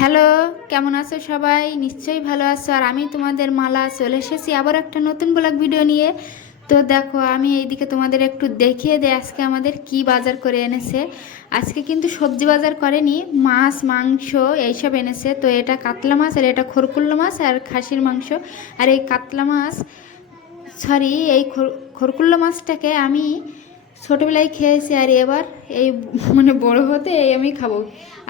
Hello, কেমন আছো সবাই? নিশ্চয়ই ভালো আছো। আর আমি তোমাদের মালা চলে এসেছি আবার একটা নতুন ব্লগ ভিডিও নিয়ে। তো দেখো, আমি এইদিকে তোমাদের একটু দেখিয়ে দিই আজকে আমাদের কি বাজার করে এনেছে। আজকে কিন্তু সবজি বাজার করেনি, মাছ মাংস এইসব এনেছে। তো এটা কাতলা মাছ, আর এটা খরকুল্লো মাছ আর খাসির মাংস। আর এই কাতলা মাছ, সরি, এই খরকুল্লো মাছটাকে আমি ছোটোবেলায় খেয়েছি, আর এবার এই বড় হতে এই আমি খাবো।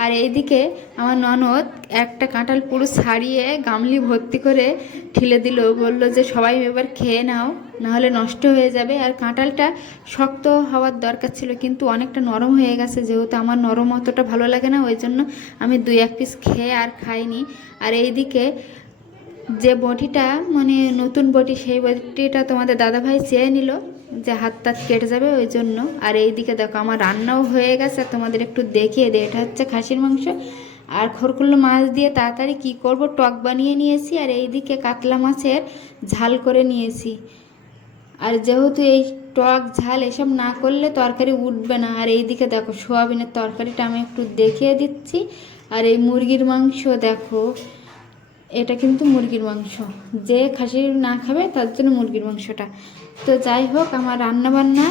আর এইদিকে আমার ননদ একটা কাঁঠাল পুরো ছাড়িয়ে গামলি ভর্তি করে ঠেলে দিল, বলল যে সবাই এবার খেয়ে নাও, নাহলে নষ্ট হয়ে যাবে। আর কাঁঠালটা শক্ত হওয়ার দরকার ছিল, কিন্তু অনেকটা নরম হয়ে গেছে, যেহেতু আমার নরম অতটা ভালো লাগে না, ওই জন্য আমি 2-1 পিস খেয়ে আর খাইনি। আর এইদিকে যে বটিটা নতুন বটি, সেই বটিটা তোমাদের দাদাভাই চেয়ে নিল, যে হাত টাত কেটে যাবে ওই জন্য। আর এইদিকে দেখো আমার রান্নাও হয়ে গেছে, আর তোমাদের একটু দেখিয়ে দিই। এটা হচ্ছে খাসির মাংস আর খরকুল্লো মাছ দিয়ে তাড়াতাড়ি কি করব, টক বানিয়ে নিয়েছি। আর এইদিকে কাতলা মাছের ঝাল করে নিয়েছি। আর যেহেতু এই টক ঝাল এসব না করলে তরকারি উঠবে না। আর এইদিকে দেখো সোয়াবিনের তরকারিটা আমি একটু দেখিয়ে দিচ্ছি। আর এই মুরগির মাংস দেখো, এটা কিন্তু মুরগির মাংস, যে খাসির না খাবে তার জন্য মুরগির মাংসটা। তো যাই হোক, আমার রান্না বান্না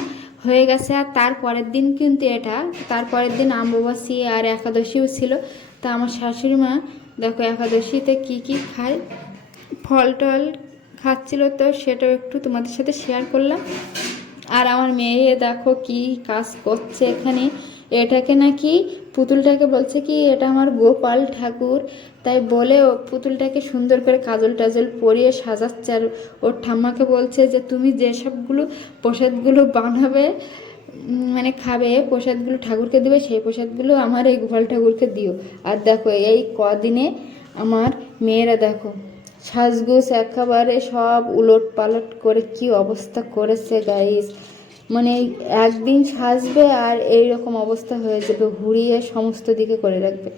হয়ে গেছে। আর তারপরের দিন কিন্তু তারপরের দিন অমাবস্যা আর একাদশীও ছিল। তা আমার শাশুড়ি মা দেখো একাদশীতে কি কি খায়, ফল টল খাচ্ছিল, তো সেটাও একটু তোমাদের সাথে শেয়ার করলাম। আর আমার মেয়ে দেখো কি কাজ করছে এখানে। এটাকে নাকি, পুতুলটাকে বলছে কি এটা আমার গোপাল ঠাকুর, তাই বলে ও পুতুলটাকে সুন্দর করে কাজল টাজল পরিয়ে সাজাচ্ছে। আর ওর ঠাম্মাকে বলছে যে তুমি যেসবগুলো প্রসাদগুলো বানাবে, খাবে, প্রসাদগুলো ঠাকুরকে দেবে, সেই প্রসাদগুলো আমার এই গোপাল ঠাকুরকে দিও। আর দেখো এই কদিনে আমার মেয়েরা দেখো সাজগোজ একেবারে সব উলট পালট করে কি অবস্থা করেছে গাইস। একদিন সাজবে আর এই রকম অবস্থা হয়ে যাবে, ঘুরিয়ে সমস্ত দিকে করে রাখবে।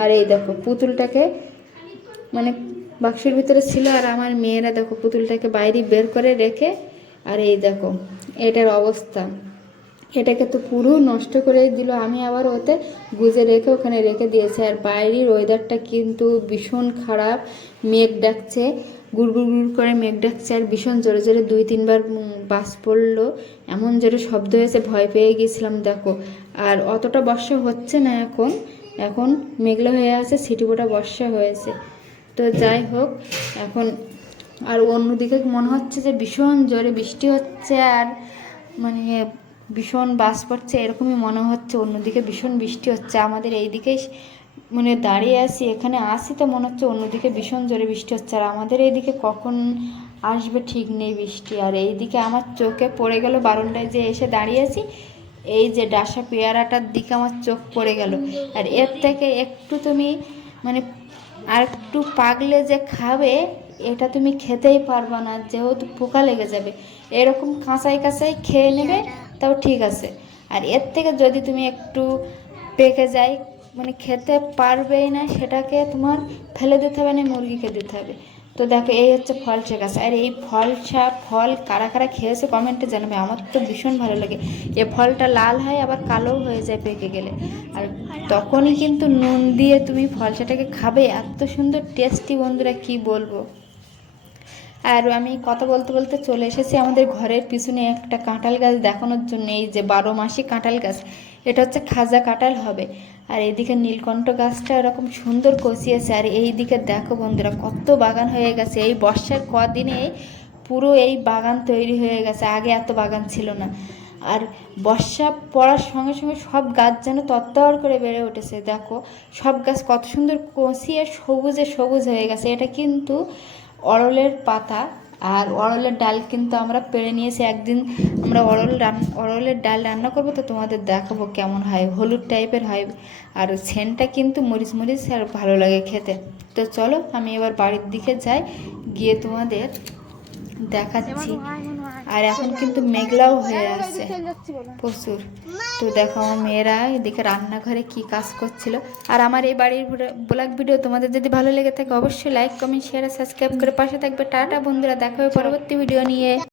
আর এই দেখো পুতুলটাকে বাক্সের ভিতরে ছিল, আর আমার মেয়েরা দেখো পুতুলটাকে বাইরে বের করে রেখে, আর এই দেখো এটার অবস্থা। এটাকে তো পুরো নষ্ট করেই দিল। আমি আবার ওতে গুজে রেখে ওখানে রেখে দিয়েছি। আর বাইরের ওয়েদারটা কিন্তু ভীষণ খারাপ, মেঘ ডাকছে, গুড় করে মেঘ ডাকছে, আর ভীষণ জোরে জোরে 2-3 বার বাস পড়লো, এমন জোরে শব্দ হয়েছে, ভয় পেয়ে গেছিলাম দেখো। আর অতটা বর্ষা হচ্ছে না এখন, এখন মেঘলা হয়ে আছে, ছিটিফোঁটা বর্ষা হয়েছে। তো যাই হোক এখন, আর অন্যদিকে মনে হচ্ছে যে ভীষণ জোরে বৃষ্টি হচ্ছে, আর মানে ভীষণ বাস পড়ছে, এরকমই মনে হচ্ছে। অন্যদিকে ভীষণ বৃষ্টি হচ্ছে, আমাদের এইদিকে দাঁড়িয়ে আছি, এখানে আসি তো মনে হচ্ছে অন্যদিকে ভীষণ জোরে বৃষ্টি হচ্ছে, আর আমাদের এইদিকে কখন আসবে ঠিক নেই বৃষ্টি। আর এইদিকে আমার চোখে পড়ে গেল বারান্দায় যে এসে দাঁড়িয়েছি, এই যে ডাসা পেয়ারাটার দিকে আমার চোখ পড়ে গেল। আর এর থেকে একটু তুমি মানে আর একটু পাকলে যে খাবে, এটা তুমি খেতেই পারবে না, যেহেতু পোকা লেগে যাবে। এরকম কাঁচাই কাঁচাই খেয়ে নেবে, তাও ঠিক আছে। আর এর থেকে যদি তুমি একটু পেকে যায়, খেতে পারবেই না, সেটাকে তোমার ফেলে দিতে হবে না, মুরগিকে দিতে হবে। তো দেখো এই হচ্ছে ফলসা গাছ। আর এই ফল কারা কারা খেয়েছে কমেন্টে জানাবে, আমার তো ভীষণ ভালো লাগে। এ ফলটা লাল হয় আবার কালোও হয়ে যায় পেকে গেলে, আর তখনই কিন্তু নুন দিয়ে তুমি ফলসাটাকে খাবে, এত সুন্দর টেস্টি বন্ধুরা কি বলবো। আর আমি কথা বলতে বলতে চলে এসেছি আমাদের ঘরের পিছনে একটা কাঁঠাল গাছ দেখানোর জন্য। এই যে 12 মাসি কাঁঠাল গাছ, এটা হচ্ছে খাজা কাঁঠাল হবে। আর এইদিকে নীলকণ্ঠ গাছটা এরকম সুন্দর কষিয়েছে। আর এই দিকে দেখো বন্ধুরা কত বাগান হয়ে গেছে, এই বর্ষার কদিনে পুরো এই বাগান তৈরি হয়ে গেছে, আগে এত বাগান ছিল না। আর বর্ষা পড়ার সঙ্গে সঙ্গে সব গাছ যেন তত্তর করে বেড়ে উঠেছে। দেখো সব গাছ কত সুন্দর কষিয়ে সবুজে সবুজ হয়ে গেছে। এটা কিন্তু অরলের পাতা, আর অরলের ডাল কিন্তু আমরা পেড়ে নিয়েছি। একদিন আমরা অরলের ডাল রান্না করবো, তো তোমাদের দেখাবো কেমন হয়, হলুদ টাইপের হয়, আর সেন্টটা কিন্তু মরিচ মরিচ আর ভালো লাগে খেতে। তো চলো আমি এবার বাড়ির দিকে যাই, গিয়ে তোমাদের দেখাচ্ছি। আর এখন কিন্তু মেঘলাও হয়ে আছে প্রচুর। তো দেখো আমার মেয়েরা এদিকে রান্নাঘরে কি কাজ করছিল। আর আমার এই বাড়ির ব্লগ ভিডিও তোমাদের যদি ভালো লেগে থাকে অবশ্যই লাইক কমেন্ট শেয়ার সাবস্ক্রাইব করে পাশে থাকবে। টাটা বন্ধুরা, দেখা হবে পরবর্তী ভিডিও নিয়ে।